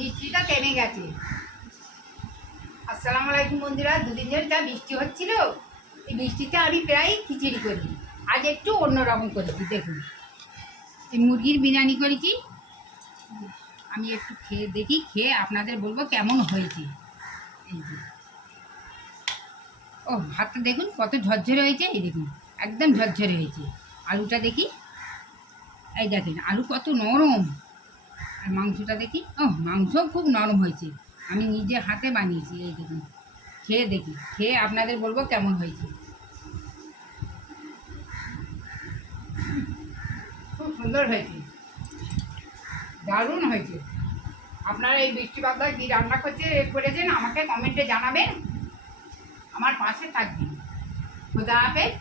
বৃষ্টিটা থেমে গেছে। আসসালামু আলাইকুম বন্ধুরা। দুদিন ধরে যা বৃষ্টি হচ্ছিল, এই বৃষ্টিতে আমি প্রায় খিচুড়ি করি। আজ একটু অন্যরকম করেছি। দেখুন, এই মুরগির বিরিয়ানি করেছি। আমি একটু খেয়ে দেখি, খেয়ে আপনাদের বলবো কেমন হয়েছে। এই যে, ও ভাতটা দেখুন কত ঝরঝরে হয়েছে। এই দেখুন, একদম ঝরঝরে হয়েছে। আলুটা দেখি, এই দেখেন আলু কত নরম। আর মাংসটা দেখি, ও মাংসও খুব নরম হয়েছে। আমি নিজে হাতে বানিয়েছি। এই দেখুন, খেয়ে দেখি, খেয়ে আপনাদের বলবো কেমন হয়েছে। খুব সুন্দর হয়েছে, দারুণ হয়েছে। আপনারা এই বৃষ্টি বাদলায় কী রান্না করেছেন আমাকে কমেন্টে জানাবেন। আমার পাশে থাকবেন। খোদা হাফেজ।